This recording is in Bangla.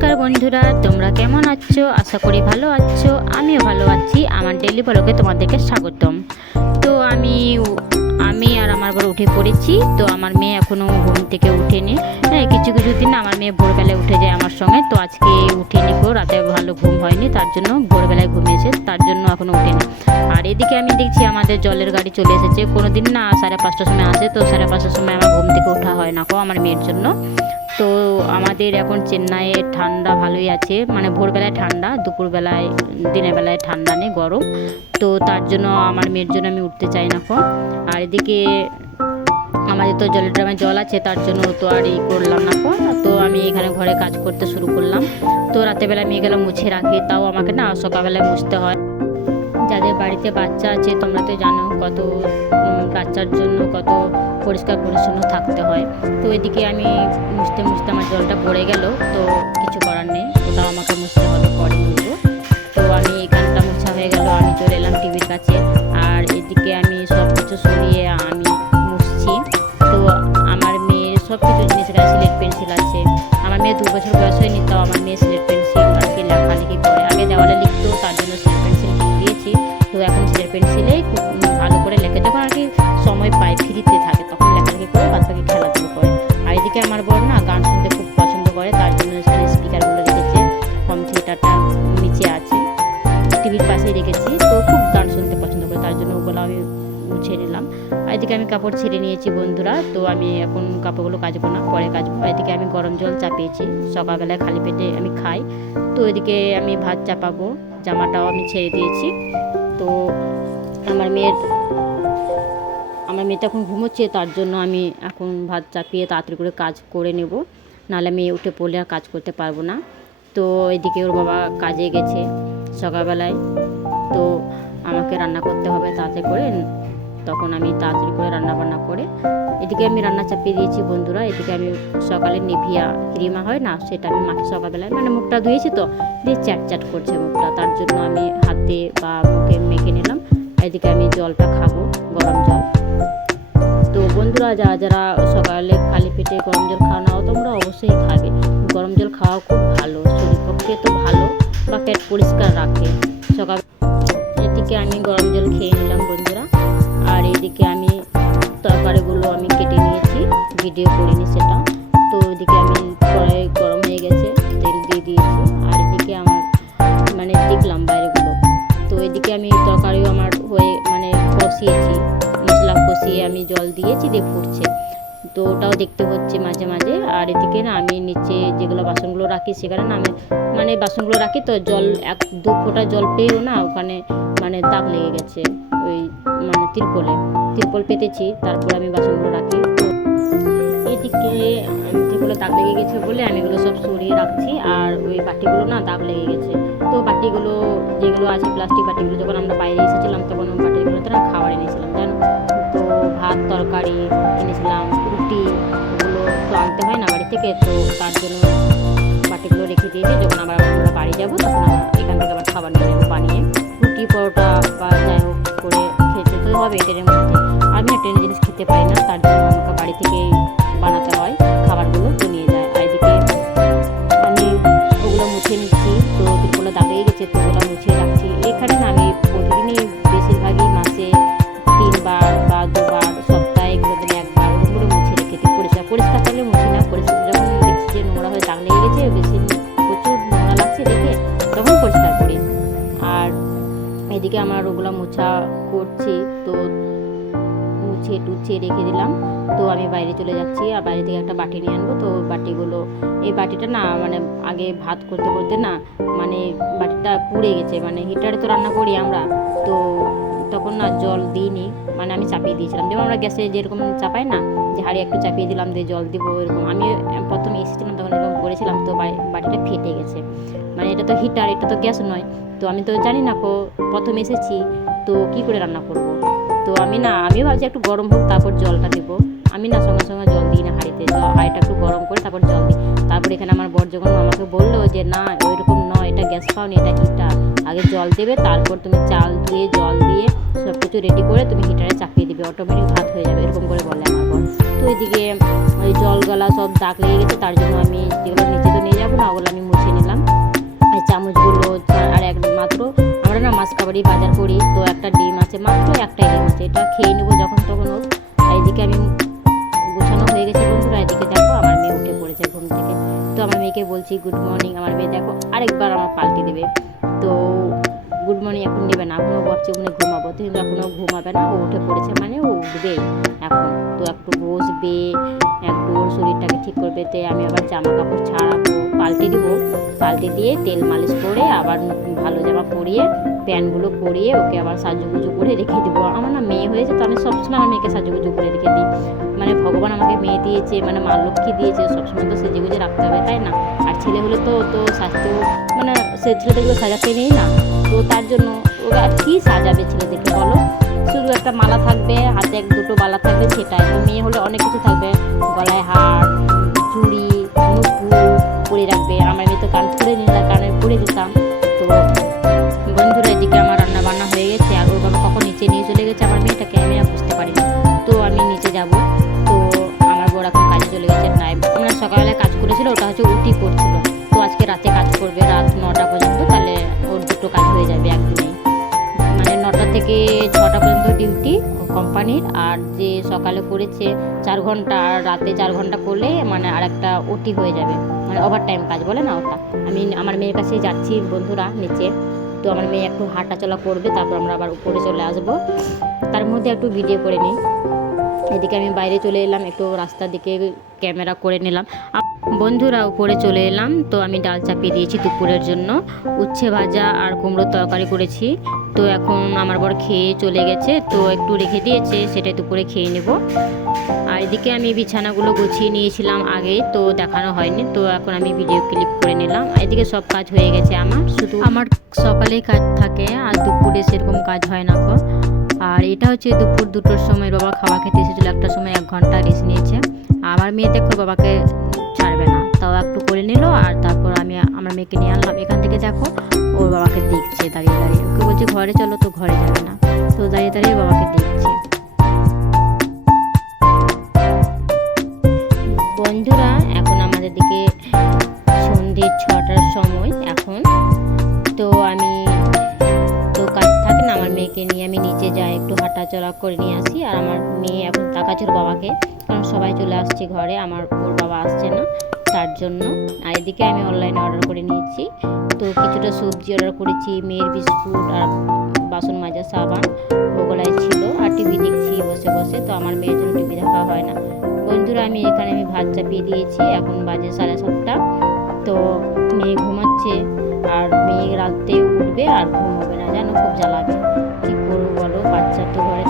নমস্কার বন্ধুরা, তোমরা কেমন আছো? আশা করি ভালো আছো। আমিও ভালো আছি। আমার ডেইলি ব্লগে তোমাদেরকে স্বাগতম। তো আমি আর আমার বড় উঠে পড়েছি। তো আমার মেয়ে এখনও ঘুম থেকে উঠেনি। হ্যাঁ, কিছু কিছু দিন আমার মেয়ে ভোরবেলায় উঠে যায় আমার সঙ্গে। তো আজকে উঠেনি গো, রাতে ভালো ঘুম হয়নি, তার জন্য ভোরবেলায় ঘুমিয়েছে, তার জন্য এখনও উঠেনি। আর এদিকে আমি দেখছি আমাদের জলের গাড়ি চলে এসেছে। কোনো দিন না 5:30টার সময় আসে, তো 5:30টার সময় আমার ঘুম থেকে ওঠা হয় না গো আমার মেয়ের জন্য। তো আমাদের এখন চেন্নাইয়ে ঠান্ডা ভালোই আছে, মানে ভোরবেলায় ঠান্ডা, দুপুরবেলায় দিনের বেলায় ঠান্ডা নেই, গরম। তো তার জন্য আমার মেয়ের জন্য আমি উঠতে চাই না এখন। আর এদিকে আমাদের তো জলের ড্রামে জল আছে, তার জন্য তো আর করলাম না এখন। তো আমি এখানে ঘরে কাজ করতে শুরু করলাম। তো রাতেরবেলা মেয়েগুলো মুছে রাখি, তাও আমাকে না সকালবেলায় মুছতে হয়। যাদের বাড়িতে বাচ্চা আছে তোমরা তো জানো কত বাচ্চার জন্য কত পরিষ্কার পরিচ্ছন্ন থাকতে হয়। তো এদিকে আমি মুছতে মুছতে আমার জলটা পড়ে গেল, তো কিছু করার নেই, ওটাও আমাকে মুছতে হবে, পরে মুছবো। তো আমি এখানটা মোছা হয়ে গেল, আমি চলে এলাম টিভির কাছে। আর এদিকে আমি সব কিছু সরিয়ে আমি মুছছি। তো আমার মেয়ের সব কিছু জিনিস, এখানে সিলেট পেন্সিল আছে। আমার মেয়ে 2 বছর বয়স হয়নি, তাও আমার মেয়ে সিলেট পেন্সিল আর কি লেখালেখি করে। আগে দেওয়ালে লিখতো, তার জন্য সিলেট পেন্সিল দিয়েছি। তো এখন সিলেট পেন্সিলে খুব ভালো করে লেখে, যখন আর কি সময় পায়, ফ্রিতে থাকে, তখন লেখালেখি করে, বাদ বাকি খেলাধুলো করে। আর এদিকে আমার বড় না গান শুনতে খুব পছন্দ করে, তার জন্য সেখানে স্পিকারগুলো রেখেছে। হোম থিয়েটারটা নিচে আছে, টিভির পাশে রেখেছি। তো খুব গান শুনতে পছন্দ করে, তার জন্য ওগুলো আমি মুছে নিলাম। আর এদিকে আমি কাপড় ছেড়ে নিয়েছি বন্ধুরা। তো আমি এখন কাপড়গুলো কাচবো না, পরে কাচবো। এদিকে আমি গরম জল চাপিয়েছি, সকালবেলায় খালি পেটে আমি খাই। তো এদিকে আমি ভাত চাপাবো, জামাটাও আমি ছেড়ে দিয়েছি। তো আমার মেয়েটা এখন ঘুমোচ্ছে, তার জন্য আমি এখন ভাত চাপিয়ে তাড়াতাড়ি করে কাজ করে নেব, নাহলে মেয়ে উঠে পড়লে আর কাজ করতে পারবো না। তো এদিকে ওর বাবা কাজে গেছে সকালবেলায়, তো আমাকে রান্না করতে হবে তাড়াতাড়ি করে। তখন আমি তাড়াতাড়ি করে রান্না বান্না করে এদিকে আমি রান্না চাপিয়ে দিয়েছি বন্ধুরা। এদিকে আমি সকালে নিভিয়া ক্রিমা হয় না, সেটা আমি মাকে সকালবেলায়, মানে মুখটা ধুয়েছি তো, দিয়ে চ্যাট চ্যাট করছে মুখটা, তার জন্য আমি হাতে বা মুখে মেখে নিলাম। এদিকে আমি জলটা খাবো, গরম জল। তো বন্ধুরা, যারা সকালে খালি পেটে গরম জল খাও না, তোমরা অবশ্যই খাবে। গরম জল খাওয়া খুব ভালো, শরীর পক্ষে তো ভালো, বা পেট পরিষ্কার রাখে সকাল। এদিকে আমি গরম জল খেয়ে নিলাম বন্ধুরা। আর এদিকে আমি তরকারিগুলো আমি কেটে নিয়েছি, ভিডিও করিনি সেটা। তো এদিকে আমি কড়াই গরম হয়ে গেছে, তেল দিয়ে দিয়েছি। আর এদিকে আমার মানে দেখলাম বাইরেগুলো। তো এদিকে আমি তরকারিও আমার হয়ে মানে কষিয়েছি, মশলা কষিয়ে আমি জল দিয়েছি, দিয়ে ফুটছে। তো ওটাও দেখতে হচ্ছে মাঝে মাঝে। আর এদিকে না আমি নিচে যেগুলো বাসনগুলো রাখি, সেখানে না আমি মানে বাসনগুলো রাখি, তো জল 1-2 ফোঁটা জল পেয়েও না ওখানে মানে দাগ লেগে গেছে। ওই মানে তিরপল পেতেছি, তারপর আমি বাসনগুলো রাখি। এদিকে যেগুলো দাগ লেগে গেছে বলে আমি এগুলো সব সরিয়ে রাখছি। আর ওই বাটিগুলো না দাগ লেগে গেছে। তো বাটিগুলো যেগুলো আছে প্লাস্টিক বাটিগুলো, যখন আমরা বাইরে এসেছিলাম তখন ওই বাটিগুলোতে না খাবার এনেছিলাম জানো। তো ভাত তরকারি এনেছিলাম, রুটি, ওগুলো তো আনতে হয় না বাড়ি থেকে, তো তার জন্য বাটিগুলো রেখে দিয়েছি। যখন আমরা বাড়ি যাবো তখন আমরা এখান থেকে আবার খাবার নিয়ে যাবো বানিয়ে, রুটি পরোটা বা যাই হোক করে খেতে তো হবে ট্রেনের মধ্যে। আমি না ট্রেনের জিনিস খেতে পারি না, তার জন্য আমাকে বাড়ি থেকেই বানাতে হয় খাবারগুলো, তো নিয়ে যায়। আর এদিকে আমি ওগুলো মুছে নিচ্ছি। তো তিরপলে দাগ লেগে গেছে, তো ওগুলো মুছে রাখছি। এখানে না আমি প্রতিদিনই বেশিরভাগই মাসে 3 বার বা 2 বার, সপ্তাহে কোনোদিন 1 বার ওগুলো মুছে রেখে দিই। পরিষ্কার থাকলে মুছি না, পরিষ্কার যখন দেখছি যে নোংরা হয়ে দাগ লেগে গেছে, বেশি প্রচুর নোংরা লাগছে দেখে, তখন পরিষ্কার করি। আর এদিকে আমার ওগুলো মোছা করছি, তো মুছে টুছে রেখে দিলাম। তো আমি বাইরে চলে যাচ্ছি, আর বাইরে থেকে একটা বাটি নিয়ে আনবো। তো বাটিগুলো, এই বাটিটা না মানে আগে ভাত করতে করতে না মানে বাটিটা পুড়ে গেছে, মানে হিটারে তো রান্না করি আমরা, তো তখন না জল দিইনি, মানে আমি চাপিয়ে দিয়েছিলাম, যেমন আমরা গ্যাসে যেরকম চাপাই না, যে হাঁড়ি একটু চাপিয়ে দিলাম দিয়ে জল দিব, এরকম আমি প্রথমে এসেছিলাম তখন এরকম করেছিলাম। তো বাটিটা ফেটে গেছে, মানে এটা তো হিটার, এটা তো গ্যাস নয়। তো আমি তো জানি না প্রথম এসেছি, তো কি করে রান্না করব। তো আমিও ভাবছি একটু গরম হোক তারপর জলটা দেবো। আমি না সঙ্গে সঙ্গে জল দিই না হাঁড়িতে, হাঁড়িটা একটু গরম করে তারপর জল দিই। তারপর এখানে আমার বর যখন আমাকে বললো যে না ওইরকম নয়, এটা গ্যাস পাওনি, এটা হিটার, আগে জল দেবে, তারপর তুমি চাল ধুয়ে জল দিয়ে সব কিছু রেডি করে তুমি হিটারে চাপিয়ে দিবে, অটোমেটিক ভাত হয়ে যাবে, এরকম করে বলে আমার বর। তো এদিকে ওই জল গলা সব দাগ লেগে গেছে, তার জন্য আমি যেগুলো নিচে তো নিয়ে যাবো না, ওগুলো আমি মুছে চামচগুলো আর এক মাত্র আমরা না মাছ খাবারই বাজার করি, তো একটা ডিম আছে, মাত্র একটাই ডিম আছে, এটা খেয়ে নেবো যখন তখন হোক। আর এদিকে আমি গোছানো হয়ে গেছে বন্ধুরা। এদিকে দেখো আমার মেয়ে উঠে পড়েছে ঘুম থেকে। তো আমার মেয়েকে বলছি গুড মর্নিং, আমার মেয়ে দেখো আরেকবার আমার পাল্টে দেবে। তো গুড মর্নিং এখন নেবে না, এখনও ভাবছি ওখানে ঘুমাবো, কিন্তু এখনও ঘুমাবে না, ও উঠে পড়েছে মানে ও উঠবেই এখন। তো একটু বসবে, একটু ওর শরীরটাকে ঠিক করবে। তো আমি আবার জামা কাপড় ছাড়াবো, পাল্টে দিব, পাল্টে দিয়ে তেল মালিশ করে আবার নতুন ভালো জামা পরিয়ে প্যান্টগুলো পরিয়ে ওকে আবার সাজুগুজু করে রেখে দেবো। আমার না মেয়ে হয়েছে, তো আমি সবসময় আমার মেয়েকে সাজুগুজু করে রেখে দিই। মানে ভগবান আমাকে মেয়ে দিয়েছে, মানে মা লক্ষ্মী দিয়েছে, সবসময় তো সেজে গুজে রাখতে হবে, তাই না? আর ছেলে হলে তো তো স্বাস্থ্য মানে সে ছেলেদেরগুলো সাজাতে নেই না, তো তার জন্য ওরা আর কী সাজাবে ছেলেদেরকে বলো? শুধু একটা মালা থাকবে, হাতে এক দুটো বালা থাকবে, সেটাই। তো মেয়ে হলে অনেক কিছু থাকবে, গলায় হার, চুড়ি, নুপুর পরে রাখবে। আমার মেয়ে তো কান খুলে নিলে কানে পরে দিতাম। তো বন্ধুরা এদিকে আমার রান্না বান্না হয়ে গেছে, আর ওর বাবা কখন নিচে নিয়ে চলে গেছে আমার মেয়েটাকে আমি আর বুঝতে পারিনি। তো আমি নিচে যাব, তো আমার বড় এখন কাজে চলে গেছে টাইম। আমরা সকালবেলায় কাজ করেছিল, ওটা হচ্ছে উটি করছিল, তো আজকে রাতে কাজ করবে রাত 9টা পর্যন্ত, তাহলে ওর দুটো কাজ হয়ে যাবে একদিনেই। মানে 9টা থেকে 6টা পর্যন্ত ডিউটি কোম্পানির, আর যে সকালে করেছে 4 ঘন্টা আর রাতে 4 ঘন্টা করলে মানে আর একটা ওটি হয়ে যাবে, মানে ওভার টাইম কাজ বলে না ওটা। আমি আমার মেয়ের কাছে যাচ্ছি বন্ধুরা নিচে, তো আমার মেয়ে একটু হাঁটা চলা করবে, তারপর আমরা আবার উপরে চলে আসবো। তার মধ্যে একটু ভিডিও করে নিই। এদিকে আমি বাইরে চলে এলাম, একটু রাস্তার দিকে ক্যামেরা করে নিলাম। বন্ধুরা উপরে চলে এলাম, তো আমি ডাল চাপিয়ে দিয়েছি দুপুরের জন্য, উচ্ছে ভাজা আর কুমড়োর তরকারি করেছি। তো এখন আমার বর খেয়ে চলে গেছে, তো একটু রেখে দিয়েছে, সেটাই দুপুরে খেয়ে নেব। আর এদিকে আমি বিছানাগুলো গুছিয়ে নিয়েছিলাম আগে, তো দেখানো হয়নি, তো এখন আমি ভিডিও ক্লিপ করে নিলাম। এদিকে সব কাজ হয়ে গেছে আমার, শুধু আমার সকালেই কাজ থাকে আর দুপুরে সেরকম কাজ হয় না গো। আর এটা হচ্ছে দুপুর 2টোর সময় বাবা খাওয়া খেতে এসেছিলো, একটা সময় 1 ঘন্টা রেস্ট নিয়েছে। আমার মেয়ে দেখো বাবাকে ছাড়বে না, তাও একটু করে নিল, আর তারপর আমি আমার মেয়েকে নিয়ে আনলাম এখান থেকে। দেখো ওর বাবাকে দেখছে দাঁড়িয়ে দাঁড়িয়ে, ওকে বলছি ঘরে চলো, তো ঘরে যাবে না, তো দাঁড়িয়ে দাঁড়িয়ে বাবাকে দেখছে। বন্ধুরা এখন আমাদের দিকে সন্ধ্যে 6টার সময় এখন। তো আমি তো কাজ থাকে না, আমার মেয়েকে নিয়ে আমি নিচে যাই, একটু হাঁটাচলা করে নিয়ে আসি। আর আমার মেয়ে এখন তাকাচ্ছে ওর বাবাকে, কারণ সবাই চলে আসছে ঘরে, ওর বাবা আসছে না তার জন্য। আর এদিকে আমি অনলাইনে অর্ডার করে নিয়েছি, তো কিছুটা সবজি অর্ডার করেছি, মেয়ের বিস্কুট আর বাসন মাজা সাবান ওগুলাই ছিল। আর টিভি দেখছি বসে বসে, তো আমার মেয়ের জন্য টিভি দেখা হয় না। বন্ধুরা আমি ভাত চাপিয়ে দিয়েছি, এখন বাজে 7:30। তো মেয়ে ঘুমাচ্ছে, আর মেয়ে রাতে উঠবে আর ঘুমাবে না, যেন খুব জ্বালাবে। কী করবো বলো, বাচ্চা তো ঘরে